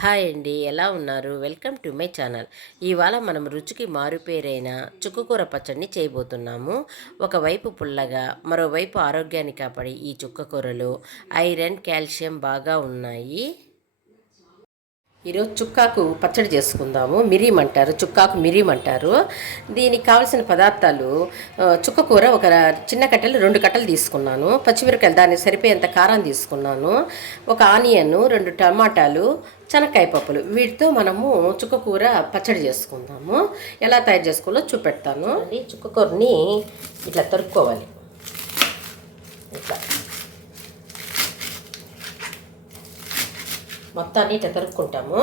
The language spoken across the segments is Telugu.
హాయ్ అండి, ఎలా ఉన్నారు? Welcome to my channel. ఇవాళ మనం రుచికి మారుపేరైన చుక్కకూర పచ్చడిని చేయబోతున్నాము. ఒకవైపు పుల్లగా, మరోవైపు ఆరోగ్యాన్ని కాపాడే ఈ చుక్కకూరలో ఐరన్, కాల్షియం బాగా ఉన్నాయి. ఈరోజు చుక్కాకు పచ్చడి చేసుకుందాము. మిరియం అంటారు, చుక్కాకు మిరియం అంటారు. దీనికి కావలసిన పదార్థాలు: చుక్కకూర ఒక చిన్న కట్టెలు 2 కట్టలు తీసుకున్నాను. పచ్చిమిరకాయలు దానికి సరిపోయేంత కారం తీసుకున్నాను. ఒక ఆనియన్, 2 టమాటాలు, శనక్కాయ పప్పులు. వీటితో మనము చుక్కకూర పచ్చడి చేసుకుందాము. ఎలా తయారు చేసుకోవాలో చూపెడతాను. ఈ చుక్కకూరని ఇట్లా తరుక్కోవాలి. ఇట్లా మొత్తాన్ని ఇట్లా తరుక్కుంటాము.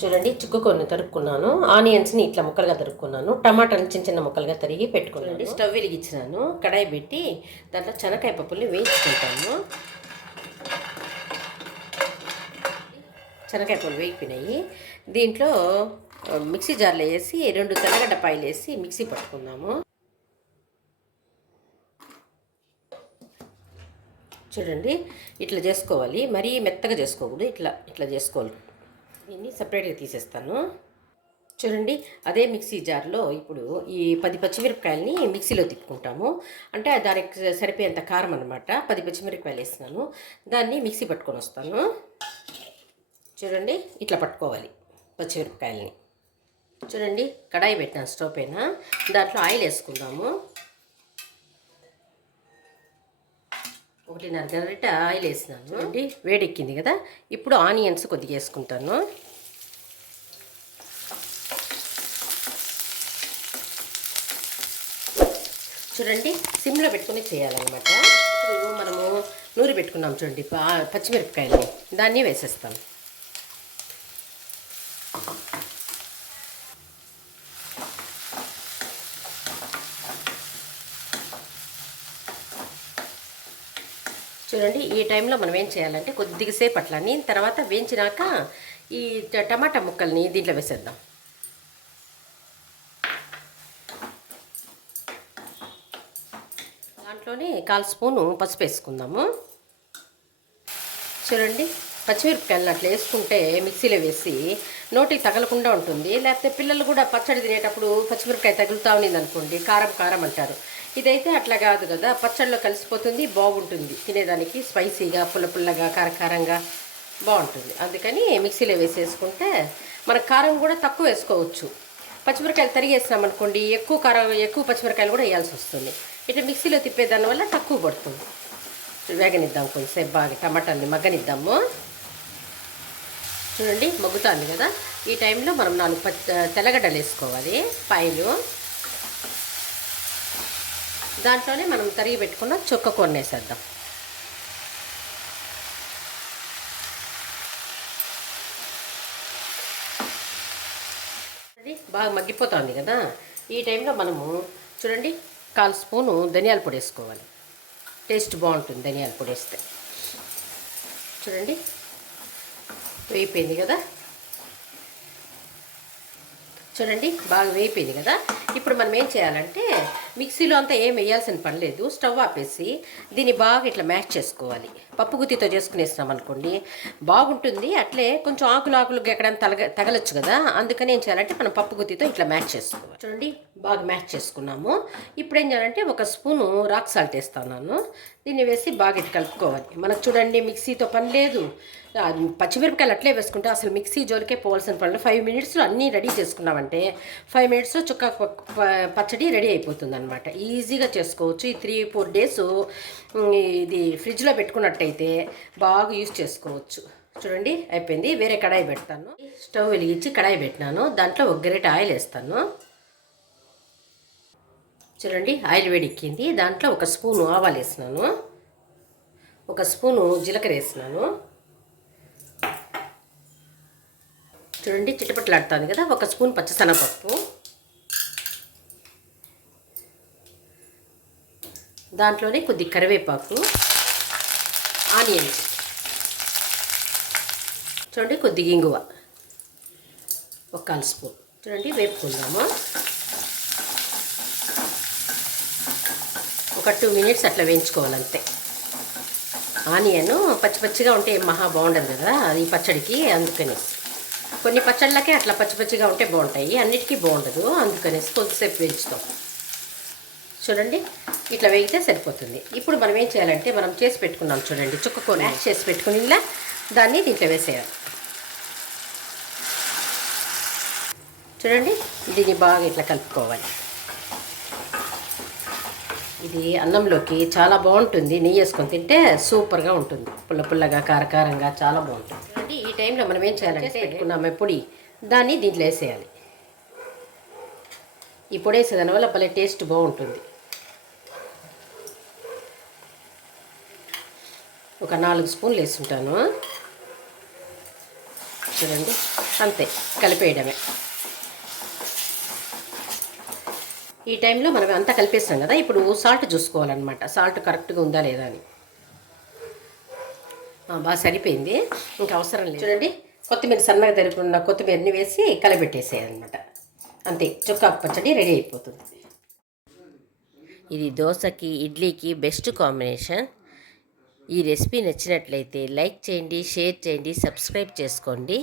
చూడండి, చుక్కకూరని తరుక్కున్నాను. ఆనియన్స్ని ఇట్లా ముక్కలుగా తరుక్కున్నాను. టమాటాని చిన్న చిన్న ముక్కలుగా తరిగి పెట్టుకున్నాను. స్టవ్ వెలిగించినాను. కడాయి పెట్టి దాంట్లో శనక్కాయ పప్పుల్ని వేయించుకుంటాము. శనక్కాయ పప్పులు వేగిపోయినాయి. దీంట్లో మిక్సీ జార్లో వేసి 2 తెల్లగడ్డ పాయలు వేసి మిక్సీ పట్టుకుందాము. చూడండి, ఇట్లా చేసుకోవాలి. మరీ మెత్తగా చేసుకోకూడదు. ఇట్లా ఇట్లా చేసుకోవాలి. దీన్ని సపరేట్గా తీసేస్తాను. చూడండి, అదే మిక్సీ జార్లో ఇప్పుడు ఈ 10 పచ్చిమిరపకాయలని మిక్సీలో తిప్పుకుంటాము. అంటే దానికి సరిపోయేంత కారం అనమాట. 10 పచ్చిమిరపకాయలు వేసినాను. దాన్ని మిక్సీ పట్టుకొని వస్తాను. చూడండి, ఇట్లా పట్టుకోవాలి పచ్చిమిరపకాయలని. చూడండి, కడాయి పెట్టాను స్టవ్ పైన. దాంట్లో ఆయిల్ వేసుకుందాము. 1.5 గరిట ఆయిల్ వేసినాను. చూడండి, వేడెక్కింది కదా. ఇప్పుడు ఆనియన్స్ కొద్దిగా వేసుకుంటాను. చూడండి, సిమ్లో పెట్టుకుని చేయాలన్నమాట. ఇప్పుడు మనము నూరి పెట్టుకున్నాం చూడండి పచ్చిమిరపకాయలని, దాన్ని వేసేస్తాం. చూడండి, ఈ టైంలో మనం ఏం చేయాలంటే కొద్దిగా సేపు అట్లని తర్వాత వేయించినాక ఈ టమాటా ముక్కల్ని దీంట్లో వేసేద్దాం. దాంట్లోనే 1/4 స్పూను పసుపు వేసుకుందాము. చూడండి, పచ్చిమిరపకాయలు అట్లా వేసుకుంటే మిక్సీలో వేసి నోటికి తగలకుండా ఉంటుంది. లేకపోతే పిల్లలు కూడా పచ్చడి తినేటప్పుడు పచ్చిమిరపకాయ తగులుతూ ఉన్నింది అనుకోండి, కారం కారం అంటారు. ఇదైతే అట్లా కాదు కదా, పచ్చడిలో కలిసిపోతుంది, బాగుంటుంది తినేదానికి. స్పైసీగా, పుల్లగా, కారంగా బాగుంటుంది. అందుకని మిక్సీలో వేసేసుకుంటే మన కారం కూడా తక్కువ వేసుకోవచ్చు. పచ్చిమిరకాయలు తరిగేసినామనుకోండి, ఎక్కువ పచ్చిమిరకాయలు కూడా వేయాల్సి వస్తుంది. ఇట్లా మిక్సీలో తిప్పేదాని వల్ల తక్కువ పడుతుంది. వేగనిద్దాం కొంచెంసేపు, బాగా టమాటాన్ని మగ్గనిద్దాము. చూడండి, మగ్గుతుంది కదా. ఈ టైంలో మనం 4 తెల్లగడ్డలు వేసుకోవాలి, పాయలు. దాంట్లోనే మనం తరిగి పెట్టుకున్న చుక్కకూరని వేసేద్దాం. బాగా మగ్గిపోతుంది కదా. ఈ టైంలో మనము చూడండి 1/4 స్పూను ధనియాల పొడి వేసుకోవాలి. టేస్ట్ బాగుంటుంది ధనియాల పొడి వేస్తే. చూడండి, వేయిపోయింది కదా. చూడండి, బాగా వేయిపోయింది కదా. ఇప్పుడు మనం ఏం చేయాలంటే మిక్సీలో అంతా ఏం వేయాల్సిన పని లేదు. స్టవ్ ఆపేసి దీన్ని బాగా ఇట్లా మ్యాష్ చేసుకోవాలి. పప్పు గుత్తితో చేసుకునేసినాం అనుకోండి, బాగుంటుంది. అట్లే కొంచెం ఆకులు ఎక్కడైనా తగలచ్చు కదా. అందుకని ఏం చేయాలంటే మనం పప్పు గుత్తితో ఇట్లా మ్యాష్ చేసుకోవాలి. చూడండి, బాగా మ్యాష్ చేసుకున్నాము. ఇప్పుడు ఏం చేయాలంటే 1 స్పూను రాక్ సాల్ట్ వేస్తున్నాను. దీన్ని వేసి బాగా ఇట్లా కలుపుకోవాలి. మనకు చూడండి, మిక్సీతో పని లేదు. పచ్చిమిరపకాయలు అట్లే వేసుకుంటే అసలు మిక్సీ జోలికే పోవాల్సిన పనులు. 5 మినిట్స్లో అన్నీ రెడీ చేసుకున్నామంటే 5 మినిట్స్లో చుక్క పచ్చడి రెడీ అయిపోతుంది అనమాట. ఈజీగా చేసుకోవచ్చు. ఈ 3-4 డేస్ ఇది ఫ్రిడ్జ్లో పెట్టుకున్నట్టయితే బాగా యూజ్ చేసుకోవచ్చు. చూడండి, అయిపోయింది. వేరే కడాయి పెడతాను. స్టవ్ వెలిగించి కడాయి పెట్టినాను. దాంట్లో 1 గరిట ఆయిల్ వేస్తాను. చూడండి, ఆయిల్ వేడెక్కింది. దాంట్లో 1 స్పూను ఆవాలు వేసినాను. 1 స్పూను జీలకర్ర వేసినాను. చూడండి, చిటపట్లాడుతుంది కదా. 1 స్పూన్ పచ్చిశనగపప్పు. దాంట్లోనే కొద్ది కరివేపాకు, ఆనియన్స్. చూడండి, కొద్దిగా ఇంగువ 1/4 స్పూన్. చూడండి, వేపుకుందాము. ఒక 2 మినిట్స్ అట్లా వేయించుకోవాలంతే. ఆనియన్ పచ్చి పచ్చిగా ఉంటే మహా బాగుండదు కదా అది పచ్చడికి, అందుకని కొన్ని పచ్చళ్ళకే అట్లా పచ్చి పచ్చిగా ఉంటే బాగుంటాయి, అన్నిటికీ బాగుండదు, అందుకనేసి కొద్దిసేపు వేయించుతాం. చూడండి ఇట్లా వేగితే సరిపోతుంది. ఇప్పుడు మనం ఏం చేయాలంటే మనం చేసి పెట్టుకున్నాం చూడండి చుక్కకూర మ్యాష్ చేసి పెట్టుకుని ఇలా దాన్ని దీంట్లో వేసేయాలి. చూడండి దీన్ని బాగా ఇట్లా కలుపుకోవాలి. ఇది అన్నంలోకి చాలా బాగుంటుంది, నెయ్యి వేసుకొని తింటే సూపర్గా ఉంటుంది, పుల్ల పుల్లగా కారకారంగా చాలా బాగుంటుంది. చూడండి ఈ టైంలో మనం ఏం చేయాలంటే పెట్టుకున్నామే పొడి, దాన్ని దీంట్లో వేసేయాలి. ఈ పొడి వేసేదాని వల్ల భలే టేస్ట్ బాగుంటుంది. ఒక 4 స్పూన్లు వేసుంటాను. చూడండి అంతే, కలిపేయడమే. ఈ టైంలో మనం అంతా కలిపేస్తాం కదా, ఇప్పుడు సాల్ట్ చూసుకోవాలన్నమాట, సాల్ట్ కరెక్ట్గా ఉందా లేదా అని. బాగా సరిపోయింది, ఇంకా అవసరం లేదు. చూడండి కొత్తిమీర సన్నగా తరుక్కున్న కొత్తిమీరని వేసి కలిపెట్టేసేయాలన్నమాట, అంతే చుక్కాకు పచ్చడి రెడీ అయిపోతుంది. ఇది దోశకి ఇడ్లీకి బెస్ట్ కాంబినేషన్. ఈ రెసిపీ నచ్చినట్లయితే లైక్ చేయండి, షేర్ చేయండి, సబ్స్క్రైబ్ చేసుకోండి.